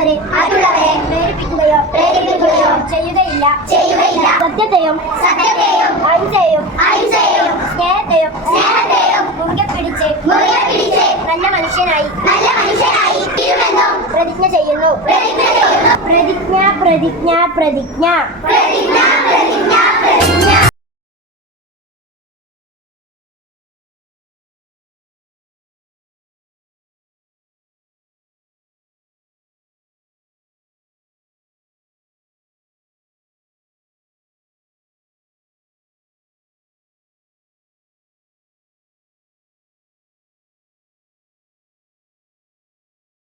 മറ്റുള്ളവരെ പ്രേരിപ്പിക്കുകയോ ചെയ്യുകയില്ല. സത്യത്തെയും അഹിംസയെയും സ്നേഹത്തെയും മുറുകെ പിടിച്ച് നല്ല മനുഷ്യനായി പ്രതിജ്ഞ ചെയ്യുന്നു. പ്രതിജ്ഞ.